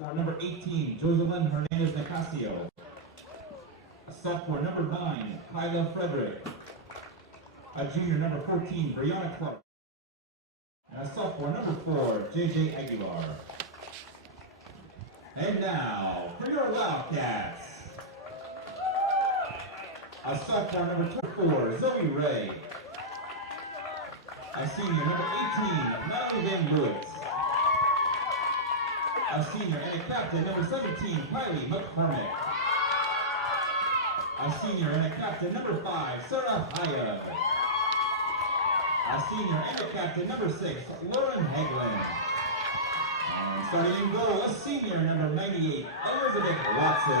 For number 18, Joselyn Hernandez-Nicasio. A sophomore, number 9, Kyla Frederick. A junior, number 14, Brianna Clark. And a sophomore, number 4, JJ Aguilar. And now, for your Wildcats, a sophomore, number 24, Zoe Ray. A senior, number 18, Natalie Van Lewis. A senior and a captain, number 17, Kylie McCormick. A senior and a captain, number 5, Sarah Hyatt. A senior and a captain, number 6, Lauren Hagelin. And starting in goal, a senior, number 98, Elizabeth Watson.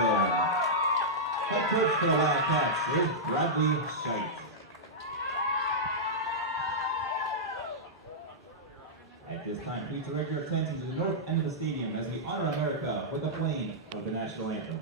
Head coach for the Wildcats is Bradley Scheidt. At this time, please direct your attention to the north end of the stadium as we honor America with the playing of the national anthem.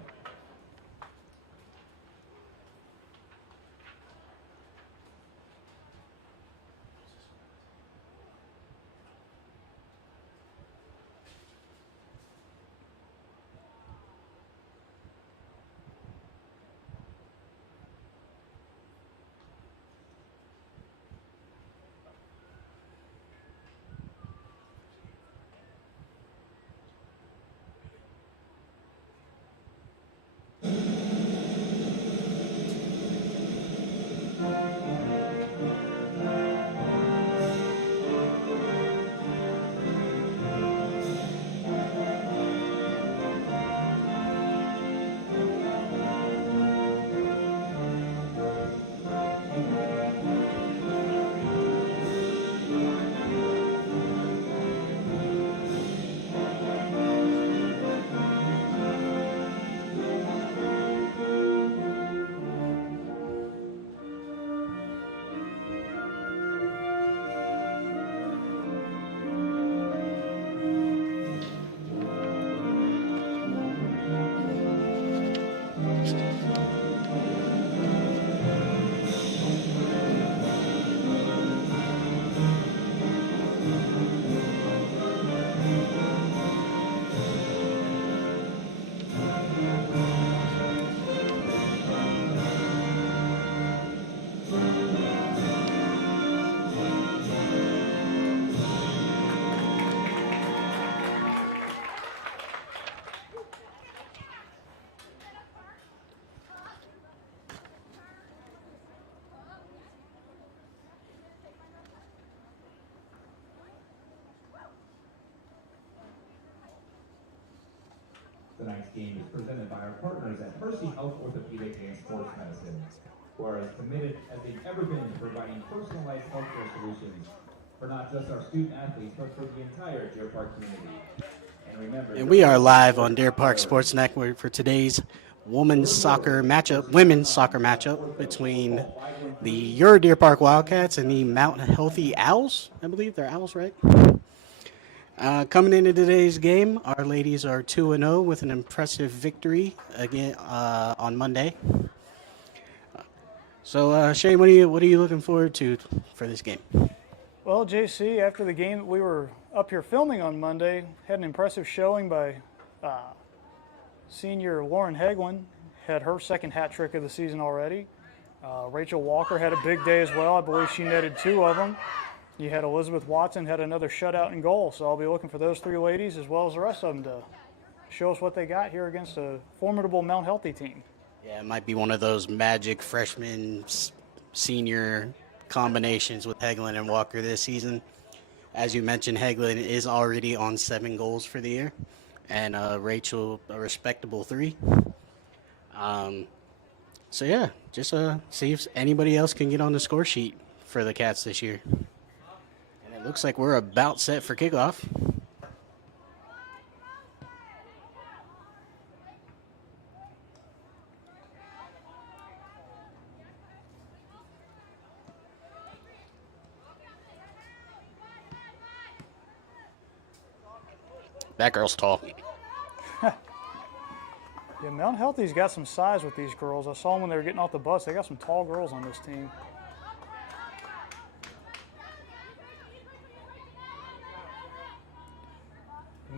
Tonight's game is presented by our partners at Mercy Health Orthopedic and Sports Medicine, who are as committed as they've ever been to providing personalized healthcare solutions for not just our student athletes, but for the entire Deer Park community. And remember, and we are live on Deer Park Sports Network for today's women's soccer matchup between the your Deer Park Wildcats and the Mount Healthy Owls. I believe they're Owls, right? Coming into today's game, our ladies are 2-0 with an impressive victory again on Monday. So, Shane, what are you looking forward to for this game? Well, JC, after the game that we were up here filming on Monday, had an impressive showing by senior Lauren Hagelin, had her second hat trick of the season already. Rachel Walker had a big day as well. I believe she netted 2 of them. You had Elizabeth Watson had another shutout in goal, so I'll be looking for those 3 ladies as well as the rest of them to show us what they got here against a formidable Mount Healthy team. Yeah, it might be one of those magic freshman senior combinations with Hagelin and Walker this season. As you mentioned, Hagelin is already on 7 goals for the year, and Rachel a respectable 3. So yeah, just see if anybody else can get on the score sheet for the Cats this year. And it looks like we're about set for kickoff. That girl's tall. Yeah, Mount Healthy's got some size with these girls. I saw them when they were getting off the bus. They got some tall girls on this team.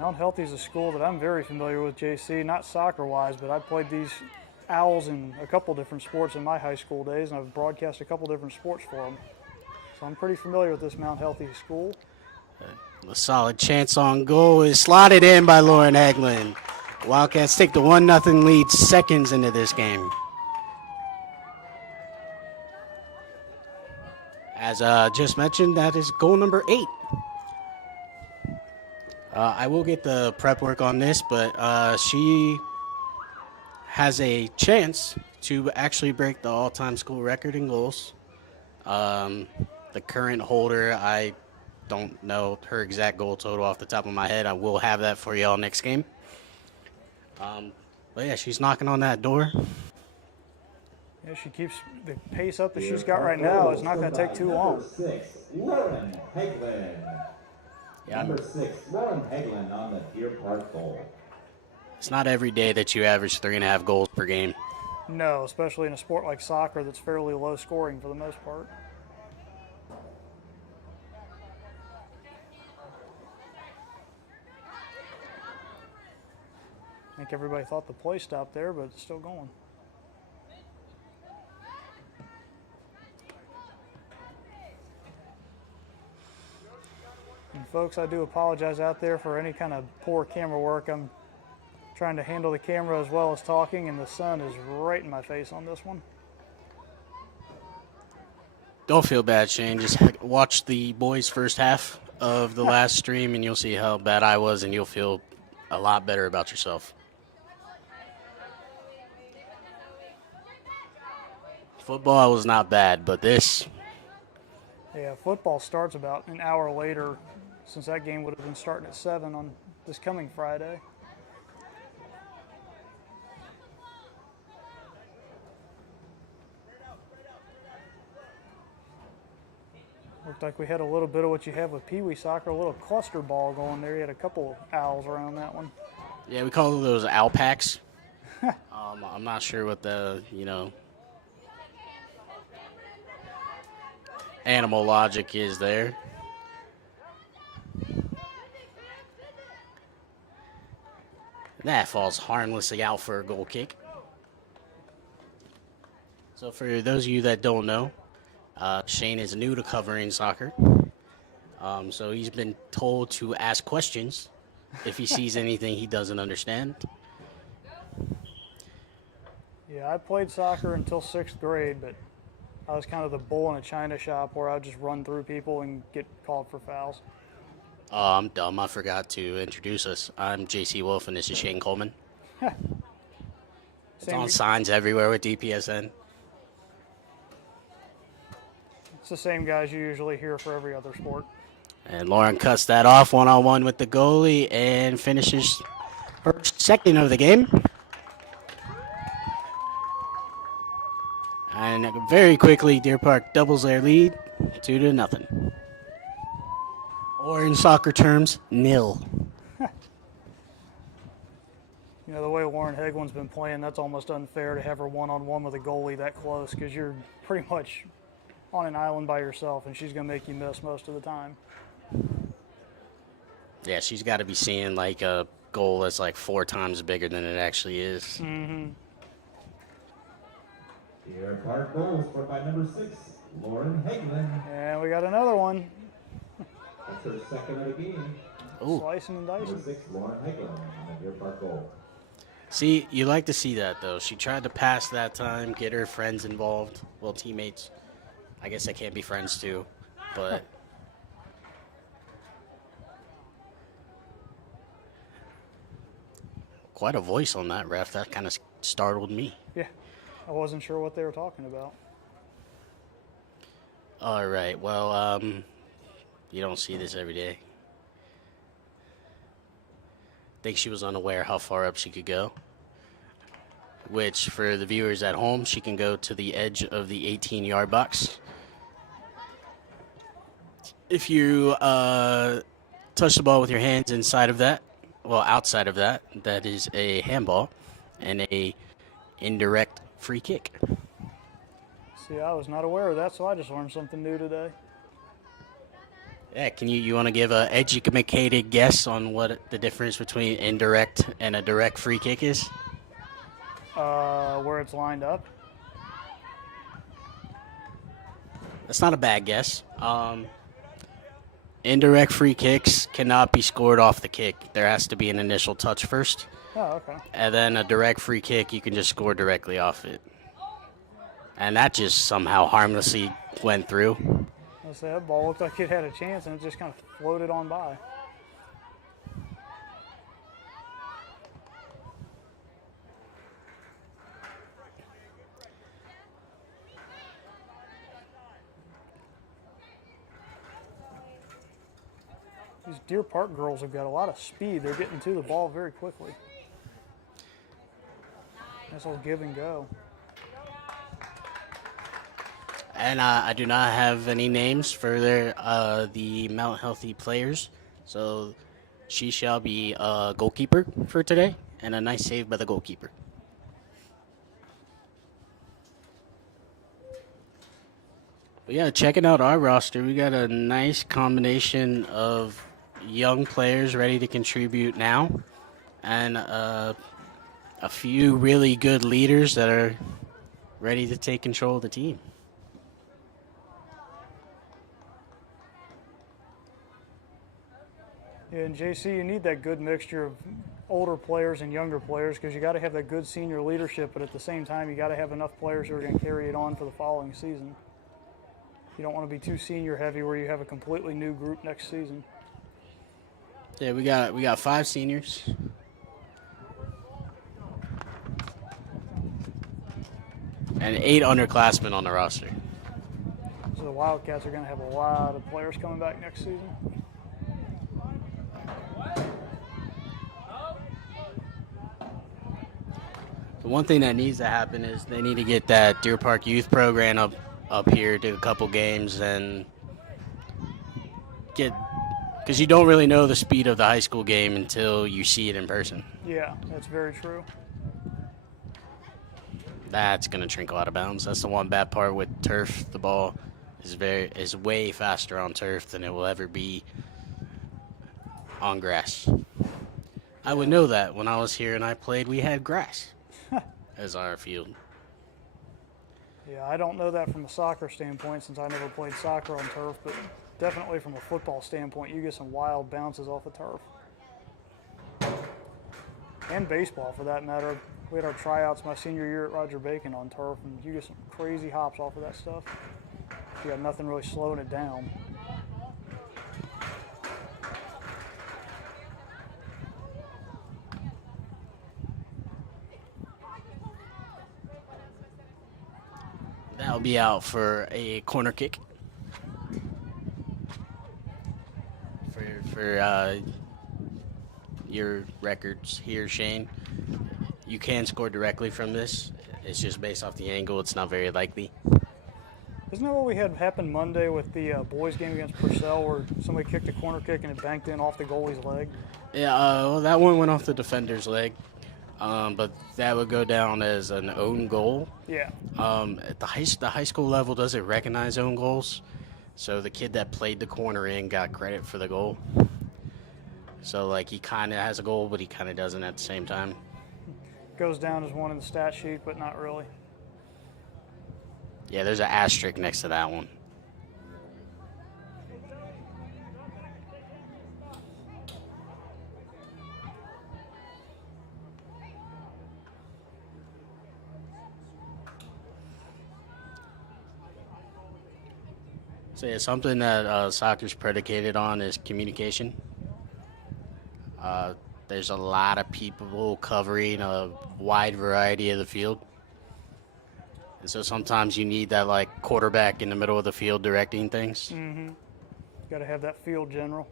Mount Healthy is a school that I'm very familiar with, JC, not soccer-wise, but I played these Owls in a couple different sports in my high school days, and I've broadcast a couple different sports for them. So I'm pretty familiar with this Mount Healthy school. A solid chance on goal is slotted in by Lauren Hagelin. Wildcats take the 1-0 lead seconds into this game. As just mentioned, that is goal number 8. I will get the prep work on this, but she has a chance to actually break the all-time school record in goals. The current holder, I don't know her exact goal total off the top of my head. I will have that for y'all next game. But yeah, she's knocking on that door. Yeah, she keeps the pace up that she's got right now. It's not going to take too long. Number 6, Lauren Hagelin. Yeah, Number 6, Lauren Hagelin on the Deer Park goal. it's not every day that you average 3.5 goals per game. No, especially in a sport like soccer that's fairly low scoring for the most part. I think everybody thought the play stopped there, but it's still going. And folks, I do apologize out there for any kind of poor camera work. I'm trying to handle the camera as well as talking, and the sun is right in my face on this one. Don't feel bad, Shane. Just watch the boys' first half of the last stream, and you'll see how bad I was, and you'll feel a lot better about yourself. Football was not bad, but this... Yeah, football starts about an hour later, since that game would have been starting at 7 on this coming Friday. Looked like we had a little bit of what you have with Pee Wee soccer, a little cluster ball going there. You had a couple owls around that one. Yeah, we call those owl packs. I'm not sure what the, animal logic is there. That falls harmlessly out for a goal kick. So for those of you that don't know, Shane is new to covering soccer. So he's been told to ask questions if he sees anything he doesn't understand. Yeah, I played soccer until 6th grade, but I was kind of the bull in a china shop where I would just run through people and get called for fouls. Oh, I'm dumb. I forgot to introduce us. I'm JC Wolfe, and this is Shane Coleman. It's on signs everywhere with DPSN. It's the same guys you usually hear for every other sport. And Lauren cuts that off one-on-one with the goalie and finishes her second of the game. And very quickly, Deer Park doubles their lead 2-0. Or in soccer terms, 0. You know, the way Lauren Hagelin's been playing, that's almost unfair to have her one-on-one with a goalie that close, because you're pretty much on an island by yourself, and she's going to make you miss most of the time. Yeah, she's got to be seeing like a goal that's like 4 times bigger than it actually is. Mm-hmm. Deer Park goal scored by number 6, Lauren Hagelin. And we got another one. That's her second of the game. Ooh. Slicing and dicing. Number 6, Lauren Hagelin on the Deer Park goal. See, you like to see that, though. She tried to pass that time, get her friends involved. Well, teammates. I guess they can't be friends, too. But... quite a voice on that, ref. That kind of startled me. Yeah, I wasn't sure what they were talking about. All right, well, you don't see this every day. I think she was unaware how far up she could go. Which, for the viewers at home, she can go to the edge of the 18-yard box. If you touch the ball with your hands inside of that, well, outside of that, that is a handball and a indirect free kick. See, I was not aware of that, so I just learned something new today. Yeah, can you want to give a educated guess on what the difference between indirect and a direct free kick is? Where it's lined up. That's not a bad guess. Indirect free kicks cannot be scored off the kick. There has to be an initial touch first. Oh, okay. And then a direct free kick, you can just score directly off it. And that just somehow harmlessly went through. I say that ball looked like it had a chance, and it just kind of floated on by. These Deer Park girls have got a lot of speed. They're getting to the ball very quickly. This will give and go. And I do not have any names for the Mount Healthy players. So she shall be a goalkeeper for today, and a nice save by the goalkeeper. But yeah, checking out our roster, we got a nice combination of young players ready to contribute now, and a few really good leaders that are ready to take control of the team. Yeah, and JC, you need that good mixture of older players and younger players because you got to have that good senior leadership, but at the same time, you got to have enough players who are going to carry it on for the following season. You don't want to be too senior heavy where you have a completely new group next season. Yeah, we got 5 seniors. And 8 underclassmen on the roster. So the Wildcats are going to have a lot of players coming back next season. The one thing that needs to happen is they need to get that Deer Park youth program up here, do a couple games, and get, because you don't really know the speed of the high school game until you see it in person. Yeah, that's very true. That's going to shrink a lot of bounds. That's the one bad part with turf. The ball is way faster on turf than it will ever be on grass. I would know that when I was here and I played, we had grass as our field. Yeah, I don't know that from a soccer standpoint since I never played soccer on turf, but definitely from a football standpoint, you get some wild bounces off the turf. And baseball, for that matter. We had our tryouts my senior year at Roger Bacon on turf, and you get some crazy hops off of that stuff. You got nothing really slowing it down. That'll be out for a corner kick. For your records here, Shane, you can score directly from this. It's just based off the angle. It's not very likely. Isn't that what we had happen Monday with the boys game against Purcell where somebody kicked a corner kick and it banked in off the goalie's leg? Yeah, well, that one went off the defender's leg, but that would go down as an own goal. Yeah. At the high school level doesn't recognize own goals, so the kid that played the corner in got credit for the goal. So, like, he kind of has a goal, but he kind of doesn't at the same time. Goes down as one in the stat sheet, but not really. Yeah, there's an asterisk next to that one. So, yeah, something that soccer's predicated on is communication. There's a lot of people covering a wide variety of the field. And so sometimes you need that, like, quarterback in the middle of the field directing things. Mm-hmm. Got to have that field general.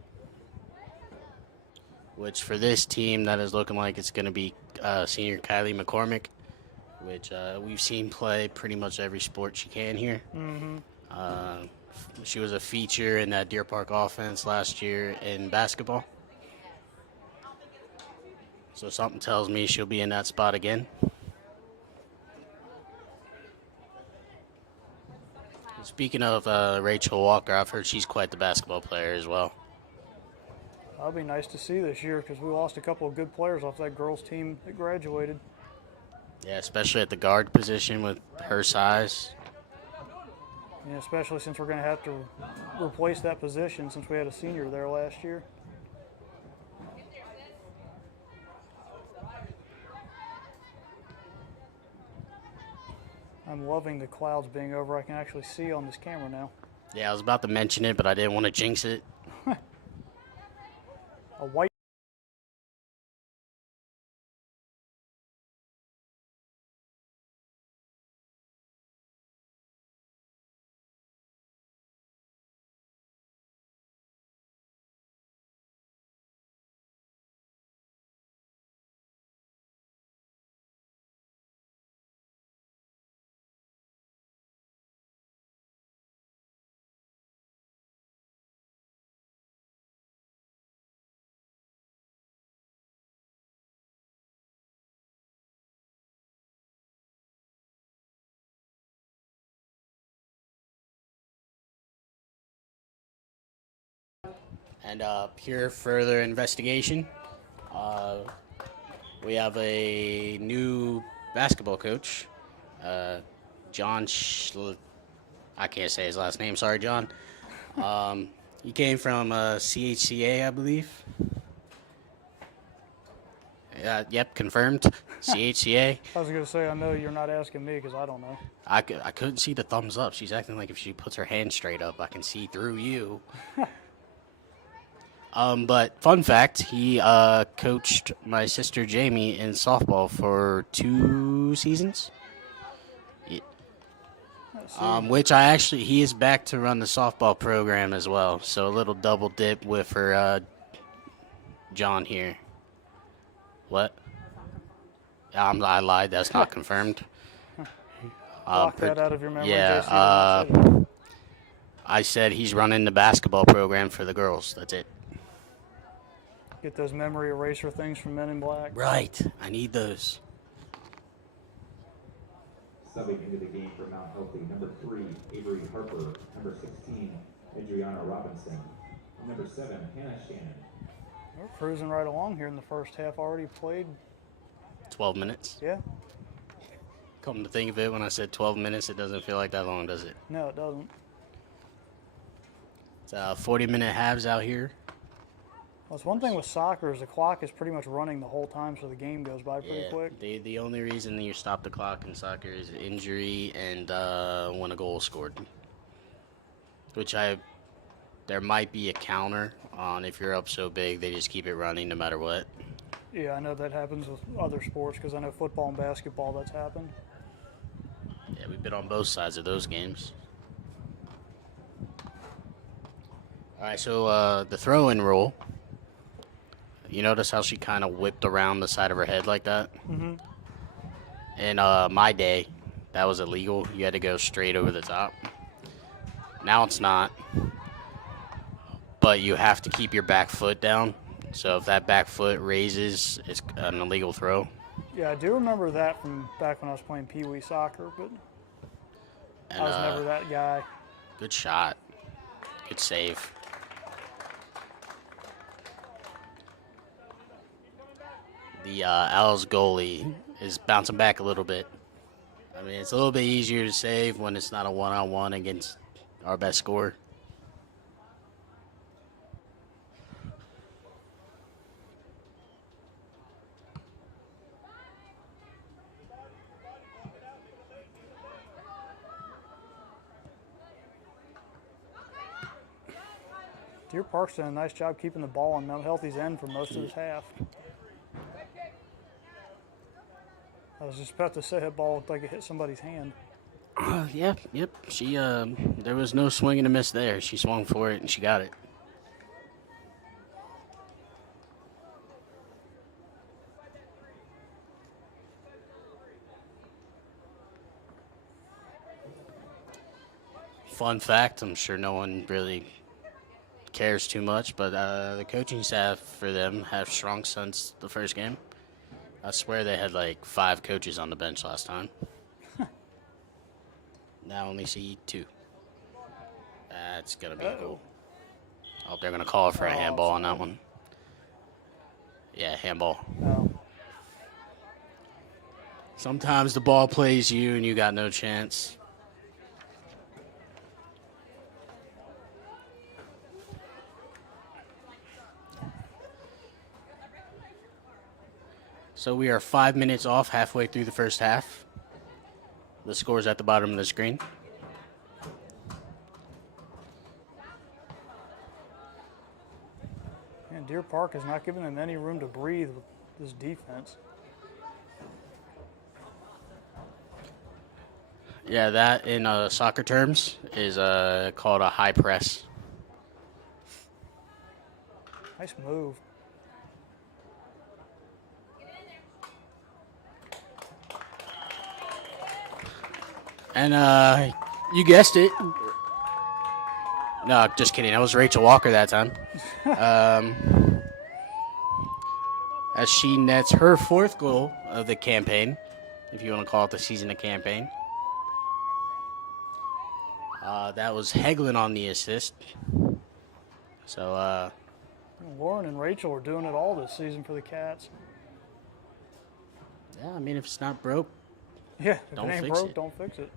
Which for this team, that is looking like it's going to be senior Kylie McCormick, which we've seen play pretty much every sport she can here. Mm-hmm. She was a feature in that Deer Park offense last year in basketball. So something tells me she'll be in that spot again. Speaking of Rachel Walker, I've heard she's quite the basketball player as well. That'll be nice to see this year because we lost a couple of good players off that girls' team that graduated. Yeah, especially at the guard position with her size. Yeah, especially since we're going to have to replace that position since we had a senior there last year. I'm loving the clouds being over. I can actually see on this camera now. Yeah, I was about to mention it, but I didn't want to jinx it. A white. And pure further investigation, we have a new basketball coach, John. I can't say his last name. Sorry, John. He came from CHCA, I believe. Yep, confirmed. CHCA. I was going to say, I know you're not asking me because I don't know. I couldn't see the thumbs up. She's acting like if she puts her hand straight up, I can see through you. But fun fact, he coached my sister Jamie in softball for 2 seasons. Which he is back to run the softball program as well. So a little double dip with her, John here. What? I lied. That's not confirmed. Block that out of your memory. Yeah. JC, I said he's running the basketball program for the girls. That's it. get those memory eraser things from Men in Black. Right. I need those. Subbing into the game for Mount Healthy, number 3, Avery Harper. Number 16, Adriana Robinson. Number 7, Hannah Shannon. We're cruising right along here in the first half. Already played. 12 minutes. Yeah. Come to think of it, when I said 12 minutes, it doesn't feel like that long, does it? No, it doesn't. It's 40-minute halves out here. Well, it's one thing with soccer is the clock is pretty much running the whole time, so the game goes by pretty quick. The only reason that you stop the clock in soccer is injury and when a goal is scored. There might be a counter on if you're up so big, they just keep it running no matter what. Yeah, I know that happens with other sports because I know football and basketball that's happened. Yeah, we've been on both sides of those games. All right, so the throw-in rule. You notice how she kind of whipped around the side of her head like that? Mm-hmm. In my day, that was illegal. You had to go straight over the top. Now it's not. But you have to keep your back foot down. So if that back foot raises, it's an illegal throw. Yeah, I do remember that from back when I was playing Pee Wee soccer, but I was never that guy. Good shot. Good save. The Owls goalie is bouncing back a little bit. I mean, it's a little bit easier to save when it's not a one-on-one against our best scorer. Deer Park's done a nice job keeping the ball on Mount Healthy's end for most of this half. I was just about to say that ball looked like it hit somebody's hand. Yep. She there was no swing and a miss there. She swung for it and she got it. Fun fact, I'm sure no one really cares too much, but the coaching staff for them have shrunk since the first game. I swear they had like 5 coaches on the bench last time. Now only see 2. That's going to be a goal. Oh, they're going to call it for a handball on that one. Yeah, handball. Oh. Sometimes the ball plays you and you got no chance. So we are 5 minutes off, halfway through the first half. The score's at the bottom of the screen. And Deer Park has not given them any room to breathe with this defense. Yeah, that in soccer terms is called a high press. Nice move. And you guessed it. No, just kidding. That was Rachel Walker that time. As she nets her 4th goal of the campaign, if you want to call it the season of campaign. That was Heglin on the assist. So, Lauren and Rachel are doing it all this season for the Cats. yeah, I mean, if it's not broke, Yeah, if Don't it ain't fix broke, it. don't fix it.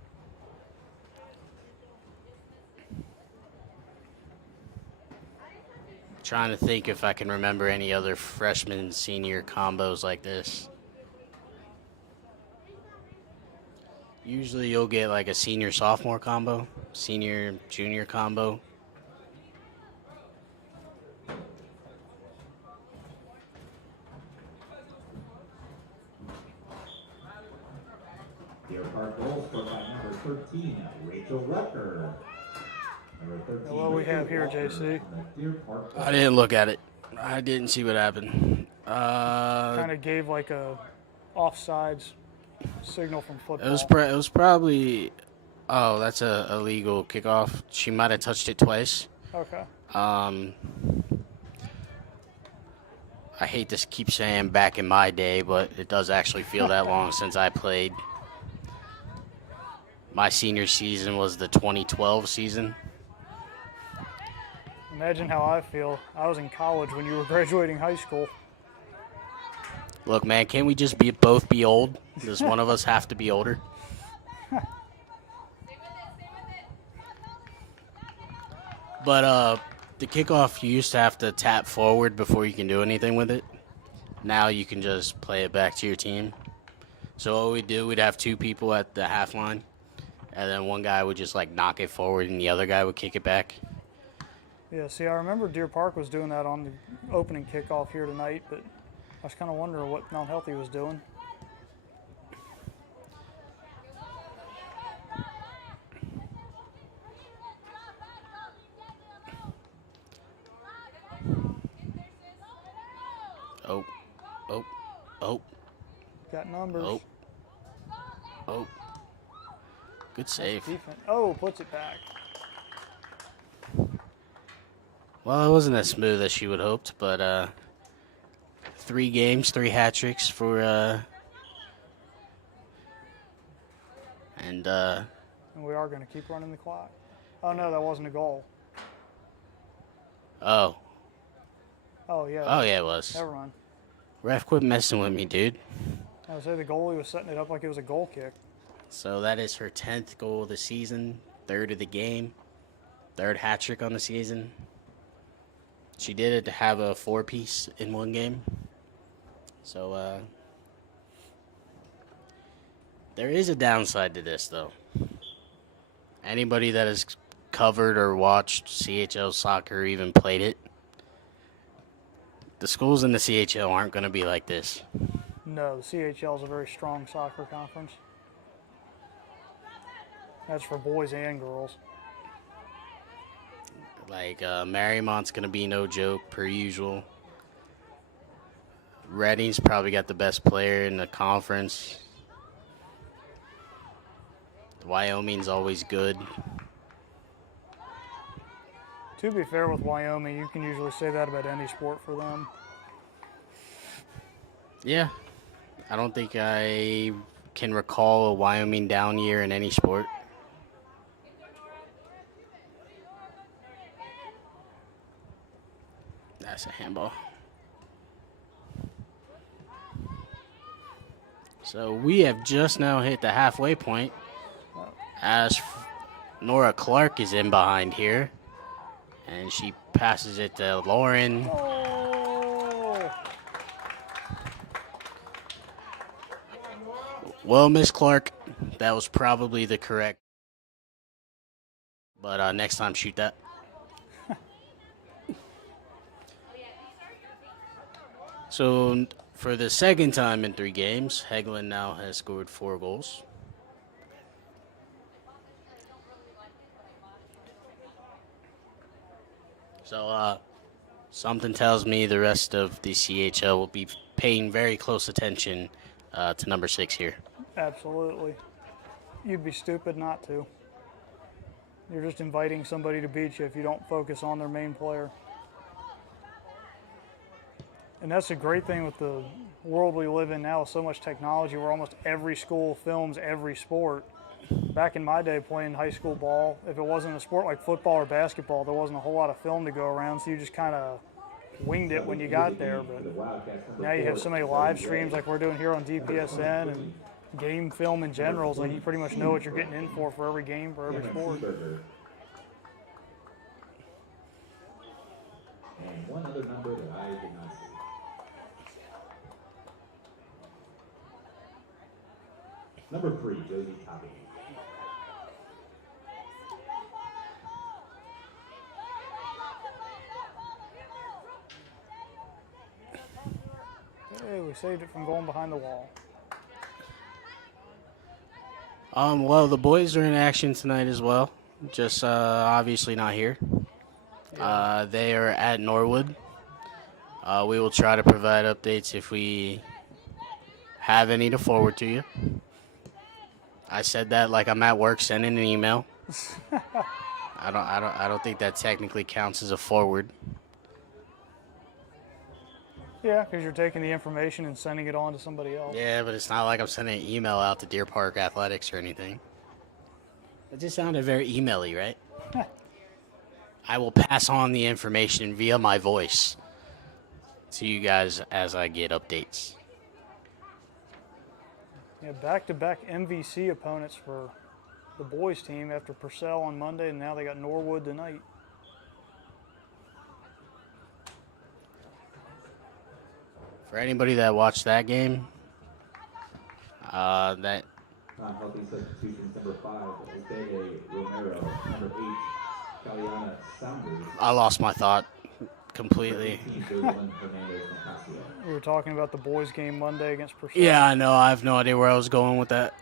trying to think if I can remember any other freshman and senior combos like this. Usually you'll get like a senior-sophomore combo, senior-junior combo. Deer Park goal scored by number 13, Rachel Walker. Number 13, What do we have here, Walker, JC? the Deer Park goal. I didn't look at it. I didn't see what happened. Kind of gave like a offsides signal from football. It was probably. Oh, that's a illegal kickoff. She might have touched it twice. Okay. I hate to keep saying back in my day, but it does actually feel that long since I played. My senior season was the 2012 season. Imagine how I feel. I was in college when you were graduating high school. Look, man, can't we just both be old? Does one of us have to be older? But the kickoff, you used to have to tap forward before you can do anything with it. Now you can just play it back to your team. So what we'd have 2 people at the half line, and then one guy would just like knock it forward, and the other guy would kick it back. Yeah, see, I remember Deer Park was doing that on the opening kickoff here tonight, but I was kind of wondering what Mount Healthy was doing. Oh. Got numbers. Oh. Good save. Defense. Oh, puts it back. Well, it wasn't as smooth as she would hoped, but 3 games, 3 hat tricks for and we are going to keep running the clock. Oh, no, that wasn't a goal. oh Yeah, yeah, it was. never mind. Ref, quit messing with me, dude. I would say the goalie was setting it up like it was a goal kick. So that is her 10th goal of the season, 3rd of the game, 3rd hat trick on the season. She did it to have a 4-piece in one game. So there is a downside to this, though. Anybody that has covered or watched CHL soccer or even played it, the schools in the CHL aren't going to be like this. No, the CHL is a very strong soccer conference. That's for boys and girls. Like, Mariemont's going to be no joke, per usual. Reading's probably got the best player in the conference. Wyoming's always good. To be fair with Wyoming, you can usually say that about any sport for them. Yeah. I don't think I can recall a Wyoming down year in any sport. That's a handball. So we have just now hit the halfway point as Nora Clark is in behind here. And she passes it to Lauren. Oh. Well, Miss Clark, that was probably the correct. But next time, shoot that. So for the second time in 3 games, Hegland now has scored 4 goals. So something tells me the rest of the CHL will be paying very close attention to number 6 here. Absolutely. You'd be stupid not to. You're just inviting somebody to beat you if you don't focus on their main player. And that's a great thing with the world we live in now with so much technology where almost every school films every sport. Back in my day playing high school ball, if it wasn't a sport like football or basketball, there wasn't a whole lot of film to go around, so you just kind of winged it when you got there. But now you have so many live streams like we're doing here on DPSN and game film in general, so you pretty much know what you're getting in for every game, for every sport. And one other number that I did not see. Number 3, Josie Topping. Hey, we saved it from going behind the wall. Well, the boys are in action tonight as well. Just obviously not here. They are at Norwood. We will try to provide updates if we have any to forward to you. I said that like I'm at work sending an email. I don't think that technically counts as a forward. Yeah, because you're taking the information and sending it on to somebody else. Yeah, but it's not like I'm sending an email out to Deer Park Athletics or anything. It just sounded very email-y, right? I will pass on the information via my voice to you guys as I get updates. Yeah, back-to-back MVC opponents for the boys team after Purcell on Monday, and now they got Norwood tonight. For anybody that watched that game, that Non-healthy substitutions, number 5, Estelle Romero. Number 8, Caliana Saunders. I lost my thought completely. We were talking about the boys game Monday against Purcell. Yeah, I know. I have no idea where I was going with that.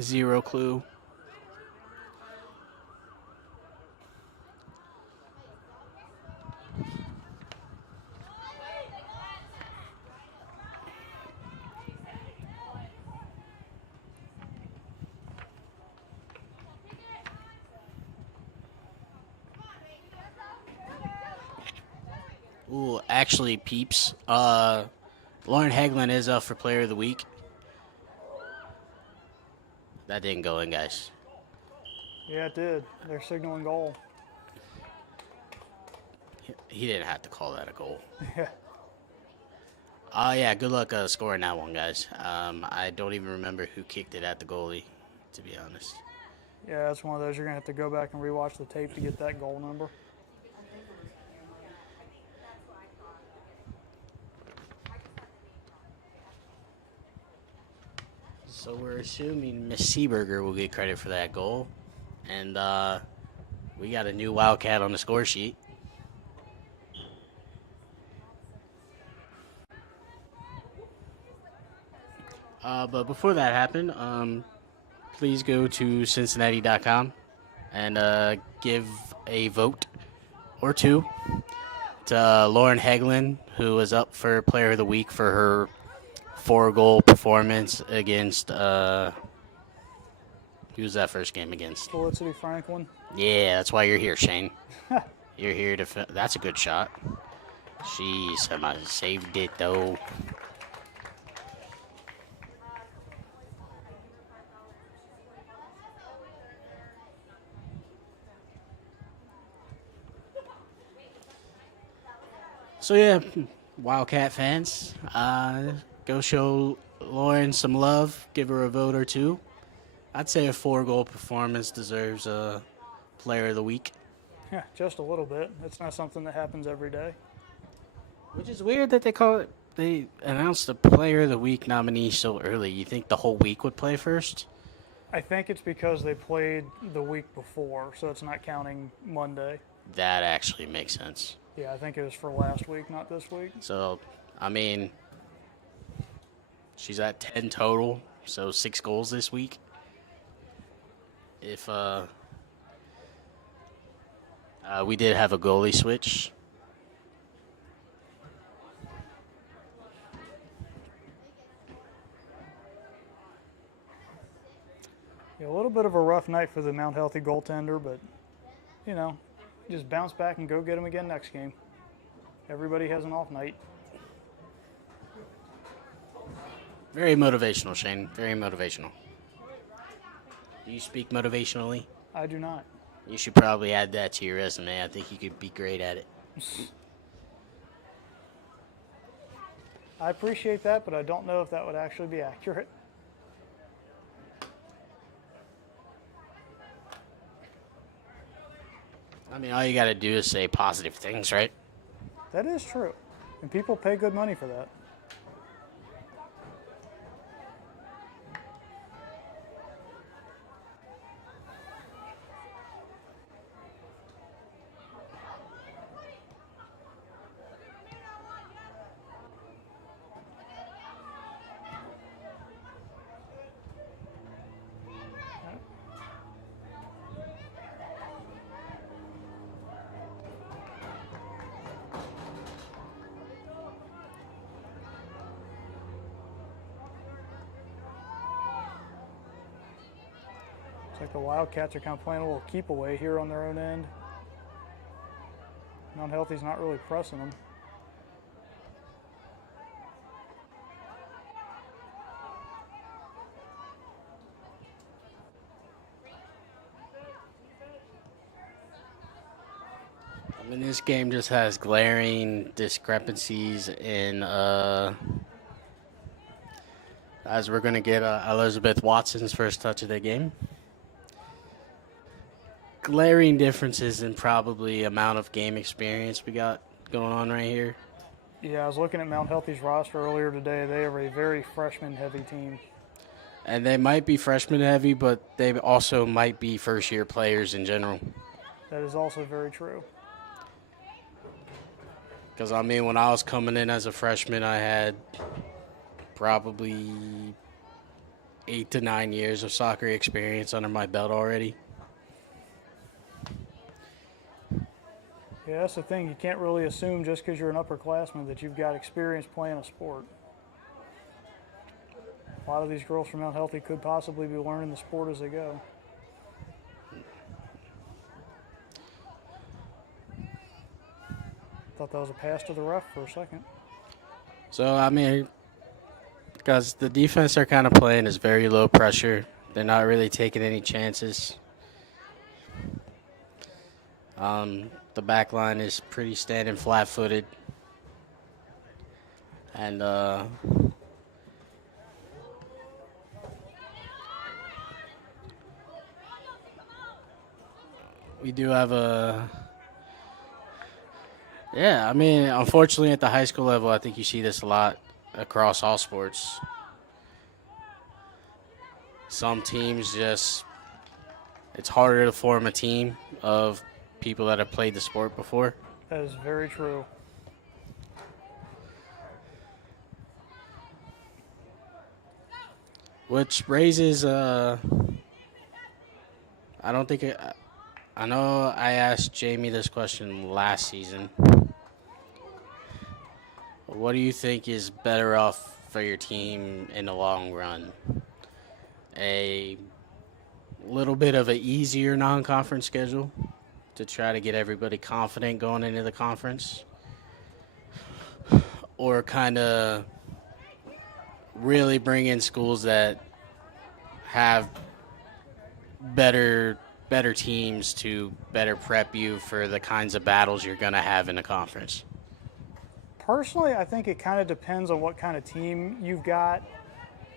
Zero clue. Ooh, actually, peeps. Lauren Hegland is up for Player of the Week. That didn't go in, guys. Yeah, it did. They're signaling goal. He didn't have to call that a goal. Yeah. Yeah, good luck scoring that one, guys. I don't even remember who kicked it at the goalie, to be honest. Yeah, that's one of those you're going to have to go back and rewatch the tape to get that goal number. So we're assuming Miss Seeberger will get credit for that goal. And we got a new Wildcat on the score sheet. But before that happened, please go to Cincinnati.com and give a vote or two to Lauren Hegland, who was up for Player of the Week for her 4-goal performance against, who was that first game against? Felicity Franklin. Yeah, that's why you're here, Shane. You're here to, that's a good shot. She saved it, though. So yeah, Wildcat fans, go show Lauren some love. Give her a vote or two. I'd say a 4-goal performance deserves a Player of the Week. Yeah, just a little bit. It's not something that happens every day. Which is weird that they announced the Player of the Week nominee so early. You think the whole week would play first? I think it's because they played the week before, so it's not counting Monday. That actually makes sense. Yeah, I think it was for last week, not this week. So, I mean, she's at 10 total, so 6 goals this week. If we did have a goalie switch. Yeah, a little bit of a rough night for the Mount Healthy goaltender, but, you know, just bounce back and go get him again next game. Everybody has an off night. Very motivational, Shane. Very motivational. Do you speak motivationally? I do not. You should probably add that to your resume. I think you could be great at it. I appreciate that, but I don't know if that would actually be accurate. I mean, all you got to do is say positive things, right? That is true. And people pay good money for that. Looks like the Wildcats are kind of playing a little keep away here on their own end. Mount Healthy's not really pressing them. I mean, this game just has glaring discrepancies in, as we're going to get Elizabeth Watson's first touch of the game. Glaring differences in probably amount of game experience we got going on right here. Yeah, I was looking at Mount Healthy's roster earlier today. They are a very freshman-heavy team. And they might be freshman heavy, but they also might be first-year players in general. That is also very true. Because, I mean, when I was coming in as a freshman, I had probably 8 to 9 years of soccer experience under my belt already. Yeah, that's the thing. You can't really assume just because you're an upperclassman that you've got experience playing a sport. A lot of these girls from Mount Healthy could possibly be learning the sport as they go. Thought that was a pass to the ref for a second. So, I mean, because the defense they're kind of playing is very low pressure. They're not really taking any chances. The back line is pretty standing flat-footed. And we do have a... Yeah, I mean, unfortunately at the high school level, I think you see this a lot across all sports. Some teams just... It's harder to form a team of people that have played the sport before. That is very true. Which raises, I don't think it, I know I asked Jamie this question last season. What do you think is better off for your team in the long run? A little bit of an easier non-conference schedule to try to get everybody confident going into the conference, or kind of really bring in schools that have better teams to better prep you for the kinds of battles you're going to have in the conference? Personally, I think it kind of depends on what kind of team you've got,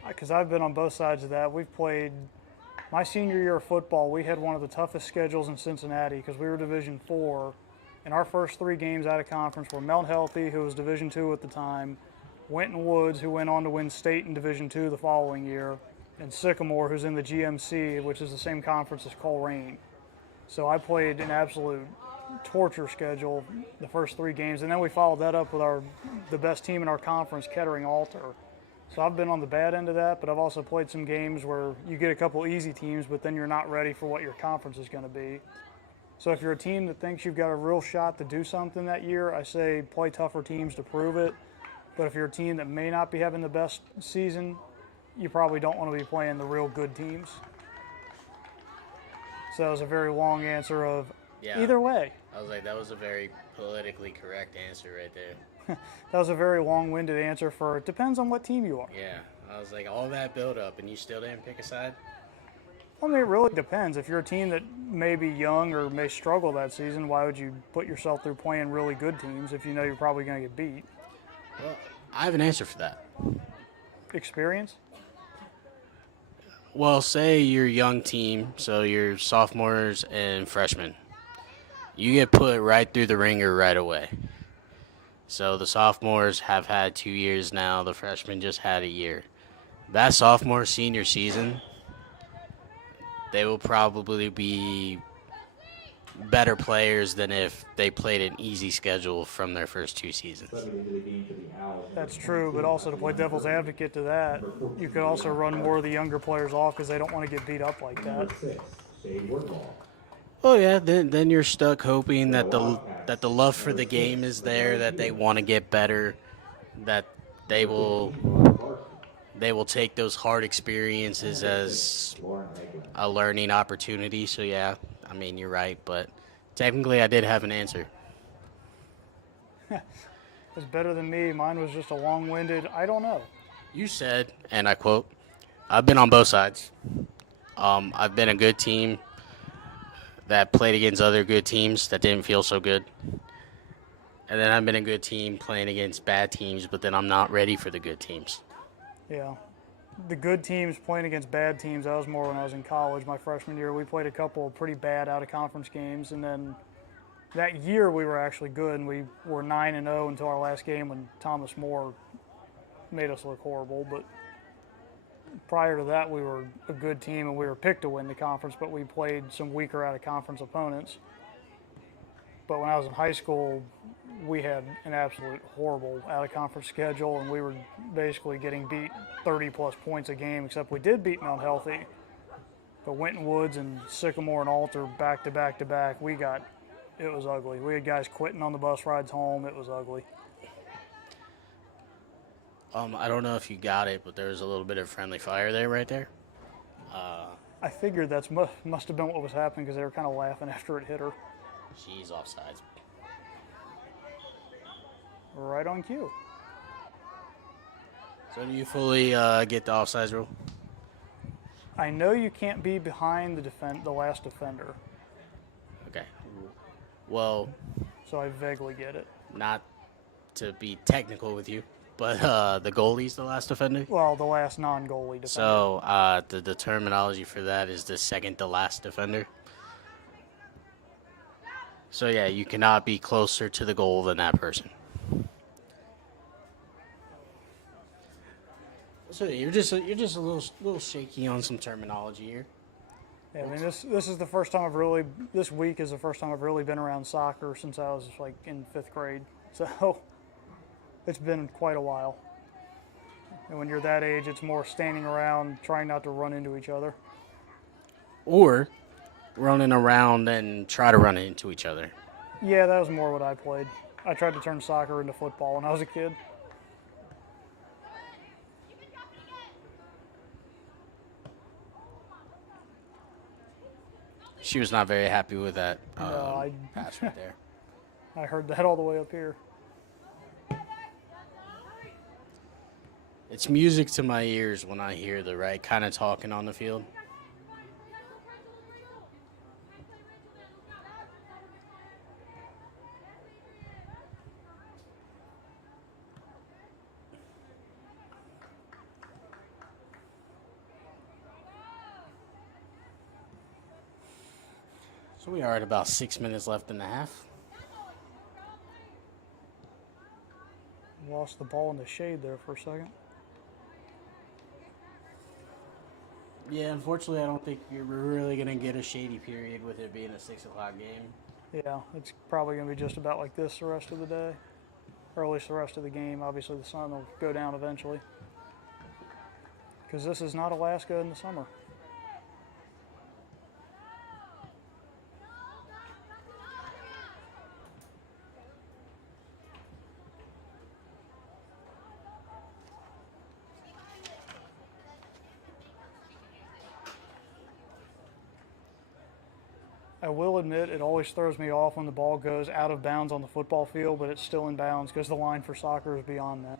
because I've been on both sides of that. We've played my senior year of football. We had one of the toughest schedules in Cincinnati because we were Division IV, and our first 3 games out of conference were Mount Healthy, who was Division II at the time, Winton Woods, who went on to win state in Division II the following year, and Sycamore, who's in the GMC, which is the same conference as Coleraine. So I played an absolute torture schedule the first 3 games, and then we followed that up with the best team in our conference, Kettering Alter. So I've been on the bad end of that, but I've also played some games where you get a couple easy teams, but then you're not ready for what your conference is going to be. So if you're a team that thinks you've got a real shot to do something that year, I say play tougher teams to prove it. But if you're a team that may not be having the best season, you probably don't want to be playing the real good teams. So that was a very long answer of either way. I was like, that was a very politically correct answer right there. That was a very long-winded answer for it depends on what team you are. Yeah, I was like, all that build-up, and you still didn't pick a side? I mean, it really depends. If you're a team that may be young or may struggle that season, why would you put yourself through playing really good teams if you know you're probably going to get beat? Well, I have an answer for that. Experience? Well, say you're a young team, so you're sophomores and freshmen. You get put right through the ringer right away. So the sophomores have had 2 years now. The freshmen just had a year. That sophomore senior season, they will probably be better players than if they played an easy schedule from their first 2 seasons. That's true, but also to play devil's advocate to that, you could also run more of the younger players off because they don't want to get beat up like that. Oh yeah, then you're stuck hoping that the love for the game is there, that they want to get better, that they will take those hard experiences as a learning opportunity. So yeah, I mean, you're right, but technically I did have an answer. It's better than me. Mine was just a long-winded, I don't know. You said, and I quote, I've been on both sides. I've been a good team that played against other good teams that didn't feel so good. And then I've been a good team playing against bad teams, but then I'm not ready for the good teams. Yeah. The good teams playing against bad teams, that was more when I was in college. My freshman year, we played a couple of pretty bad out-of-conference games, and then that year we were actually good, and we were 9-0 until our last game when Thomas More made us look horrible. But prior to that, we were a good team, and we were picked to win the conference, but we played some weaker out-of-conference opponents. But when I was in high school, we had an absolute horrible out-of-conference schedule, and we were basically getting beat 30-plus points a game, except we did beat Mount Healthy. But Winton Woods and Sycamore and Alter back-to-back-to-back, it was ugly. We had guys quitting on the bus rides home. It was ugly. I don't know if you got it, but there was a little bit of friendly fire there right there. I figured that must have been what was happening because they were kind of laughing after it hit her. She's offsides. Right on cue. So do you fully get the offsides rule? I know you can't be behind the last defender. Okay. Well, so I vaguely get it. Not to be technical with you, but the goalie's the last defender? Well, the last non-goalie defender. So the terminology for that is the second to last defender. So yeah, you cannot be closer to the goal than that person. So you're just a little shaky on some terminology here. Yeah, I mean this is the first time this week is the first time I've really been around soccer since I was like in 5th grade. So it's been quite a while. And when you're that age, it's more standing around trying not to run into each other. Or running around and try to run into each other. Yeah, that was more what I played. I tried to turn soccer into football when I was a kid. She was not very happy with that No, pass right there. I heard that all the way up here. It's music to my ears when I hear the right kind of talking on the field. So we are at about 6 minutes left in the half. Lost the ball in the shade there for a second. Yeah, unfortunately, I don't think you're really going to get a shady period with it being a 6 o'clock game. Yeah, it's probably going to be just about like this the rest of the day, or at least the rest of the game. Obviously, the sun will go down eventually, because this is not Alaska in the summer. I will admit it always throws me off when the ball goes out of bounds on the football field, but it's still in bounds because the line for soccer is beyond that.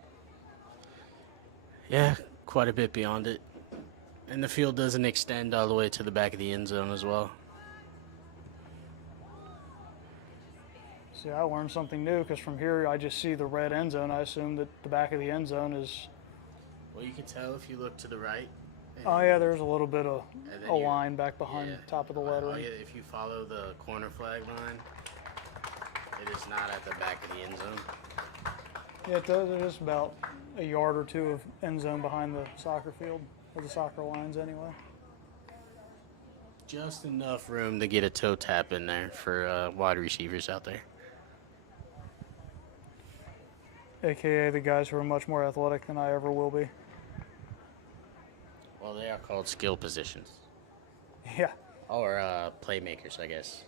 Yeah, quite a bit beyond it. And the field doesn't extend all the way to the back of the end zone as well. See, I learned something new because from here I just see the red end zone. I assume that the back of the end zone is. Well, you can tell if you look to the right. Oh yeah, there's a little bit of then a line back behind the top of the lettering. Oh, yeah, if you follow the corner flag line, it is not at the back of the end zone. Yeah, it does. It is about a yard or two of end zone behind the soccer field, or the soccer lines anyway. Just enough room to get a toe tap in there for wide receivers out there. AKA the guys who are much more athletic than I ever will be. Well, they are called skill positions. Yeah. Or playmakers, I guess.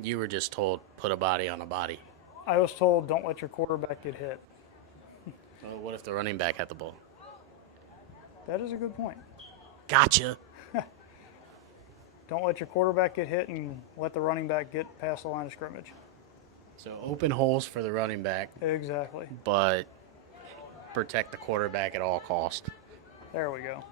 You were just told, put a body on a body. I was told, don't let your quarterback get hit. Well, what if the running back had the ball? That is a good point. Gotcha. Don't let your quarterback get hit and let the running back get past the line of scrimmage. So open holes for the running back, Exactly. but protect the quarterback at all cost. There we go.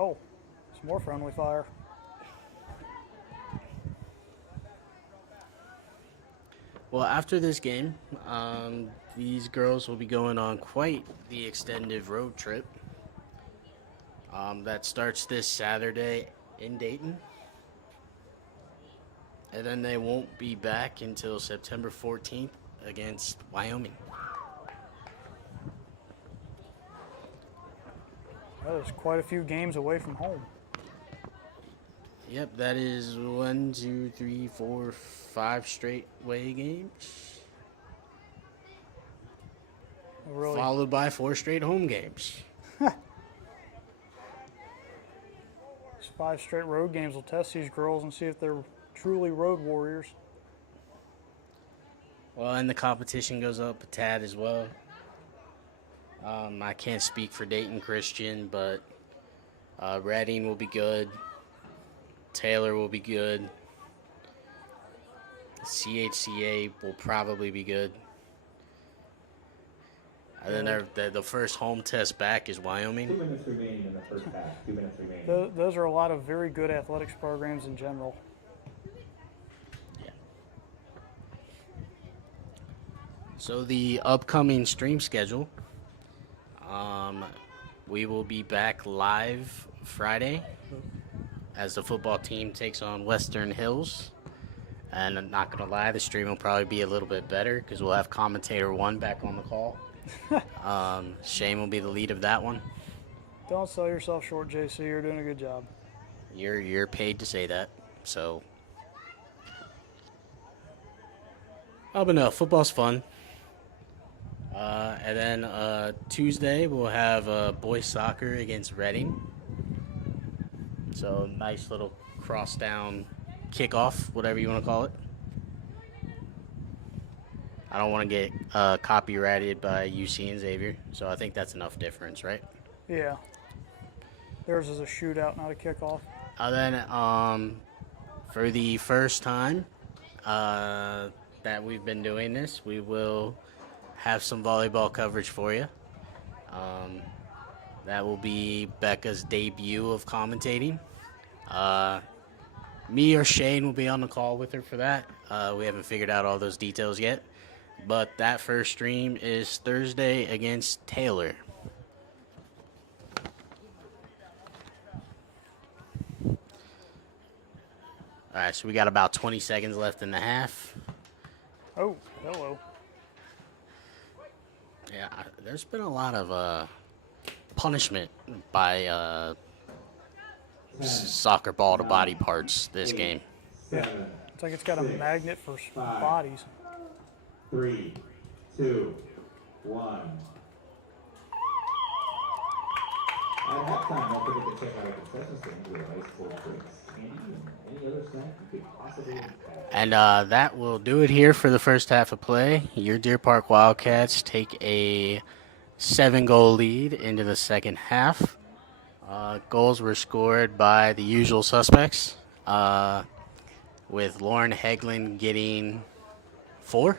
Oh, some more friendly fire. Well, after this game, these girls will be going on quite the extended road trip. That starts this Saturday in Dayton. And then they won't be back until September 14th against Wyoming. Well, there's quite a few games away from home. Yep, that is 1, 2, 3, 4, 5 straight away games. Really, Followed by 4 straight home games. these 5 straight road games will test these girls and see if they're truly road warriors. Well, and the competition goes up a tad as well. I can't speak for Dayton Christian, but Redding will be good. Taylor will be good. CHCA will probably be good. And then the first home test back is Wyoming. 2 minutes remaining in the first half. 2 minutes remaining. Those are a lot of very good athletics programs in general. Yeah. So the upcoming stream schedule, we will be back live Friday as the football team takes on Western Hills. And I'm not going to lie, the stream will probably be a little bit better because we'll have commentator 1 back on the call. Shane will be the lead of that one. Don't sell yourself short, JC. You're doing a good job. You're paid to say that. So, but no, football's fun. And then Tuesday we'll have boys soccer against Reading. So nice little cross down kickoff, whatever you want to call it. I don't want to get copyrighted by UC and Xavier, so I think that's enough difference, right? Yeah. Theirs is a shootout, not a kickoff. Then for the first time that we've been doing this, we will have some volleyball coverage for you. That will be Becca's debut of commentating. Me or Shane will be on the call with her for that. We haven't figured out all those details yet. But that first stream is Thursday against Taylor. All right, so we got about 20 seconds left in the half. Oh, hello. Yeah, there's been a lot of punishment by soccer ball to body parts this game. It's like it's got a magnet for bodies. 3, 2, 1. At halftime, don't forget to check out our concession stand with ice cold drinks, candy, and any other snack you could possibly have. And that will do it here for the first half of play. Your Deer Park Wildcats take a 7-goal lead into the second half. Goals were scored by the usual suspects, with Lauren Heglin getting 4,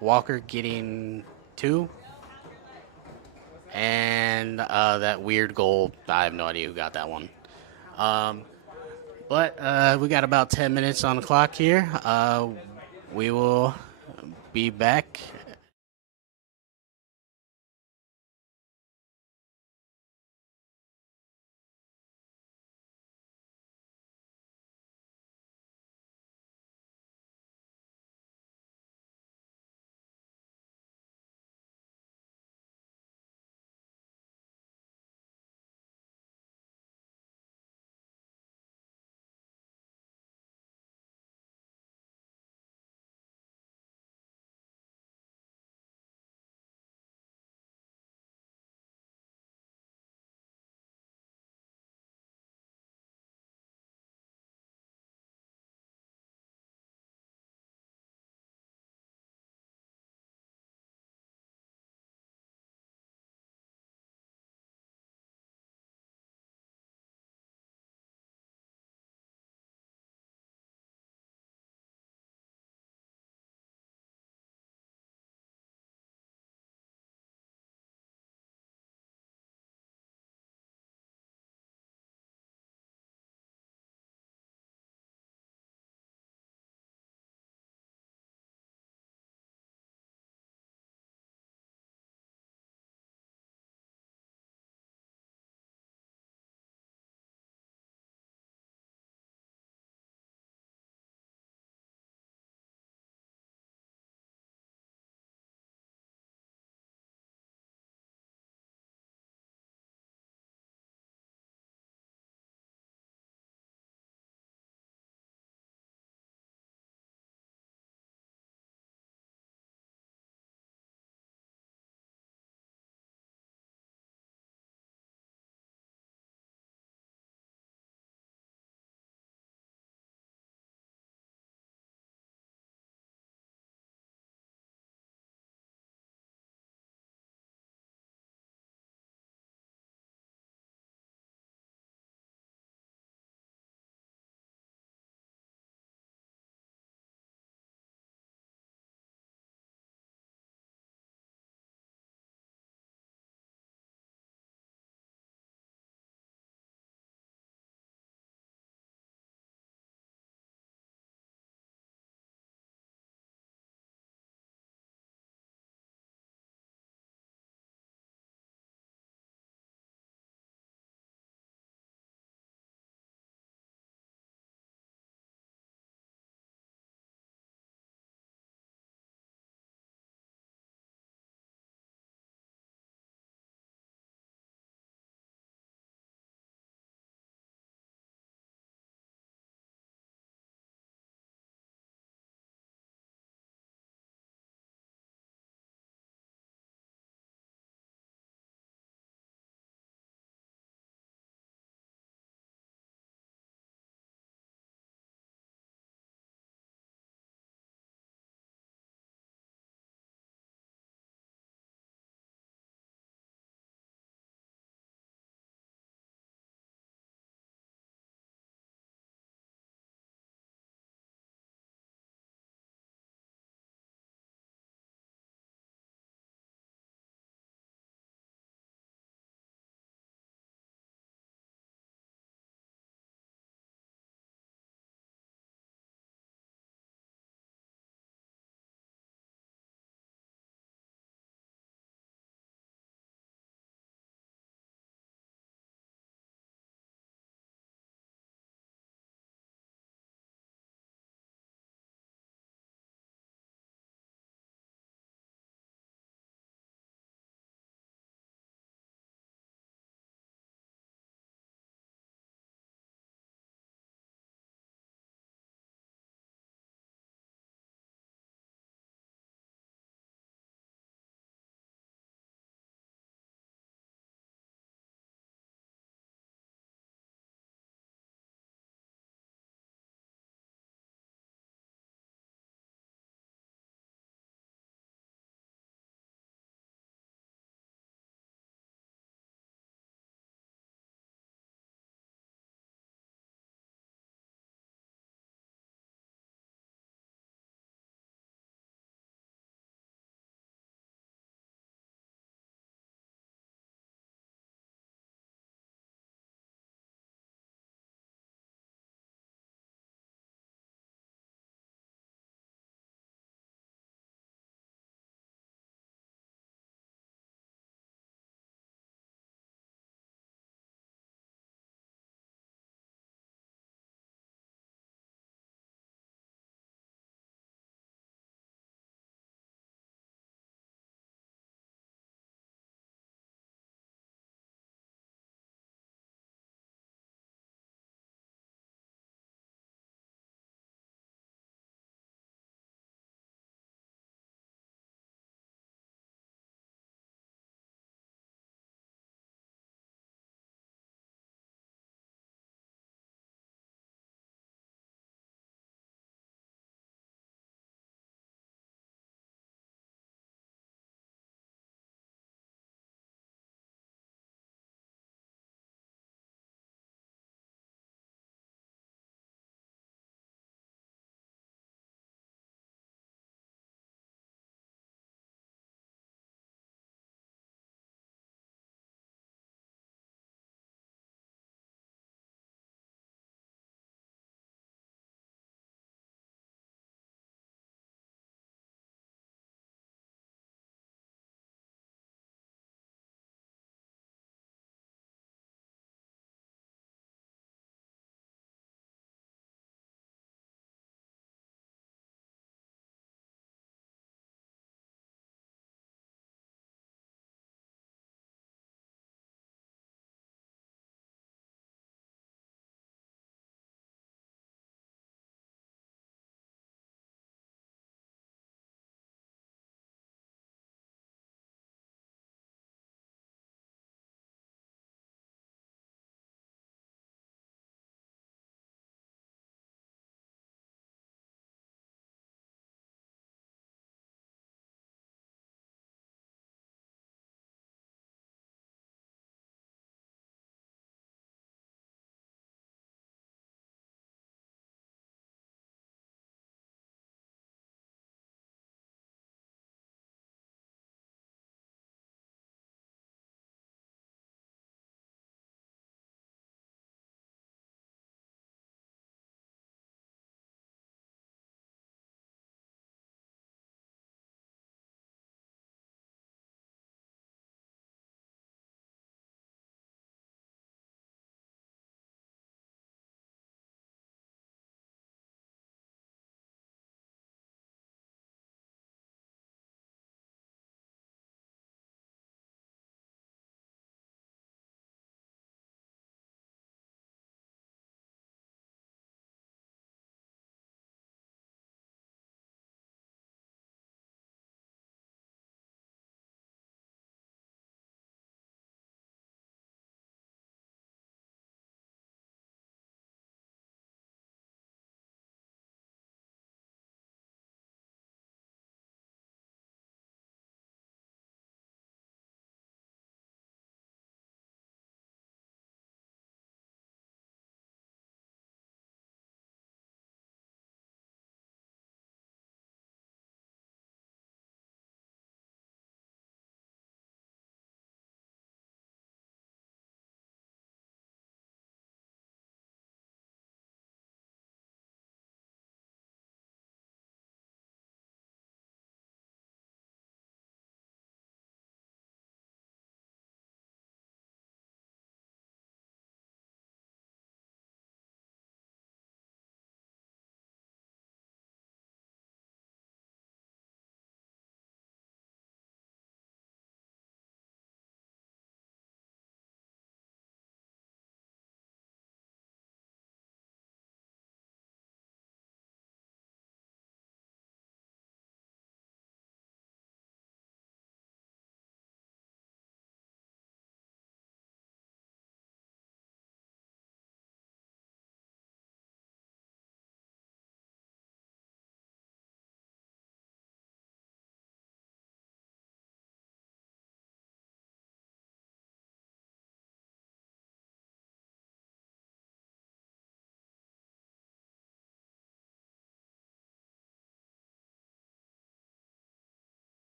Walker getting 2, and that weird goal, I have no idea who got that one. But we got about 10 minutes on the clock here. We will be back